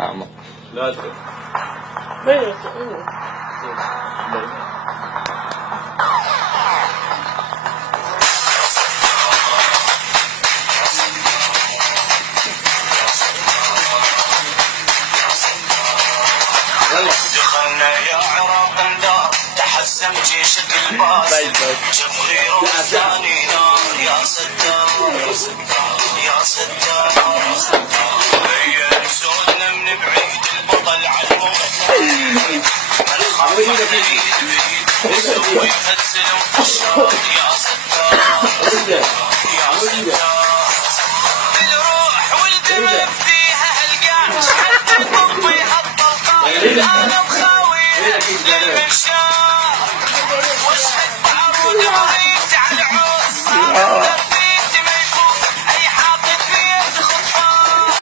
أعمق. لا أدري. دخلنا يا عراق الدار تحسم جيشك الباسل جبريل وثاني نار يا ستار يا ستار هيا سودنا من بعيد البطل على الموت الخاف ايد بيد يسوي السلم في الشار يا ستار يا ستار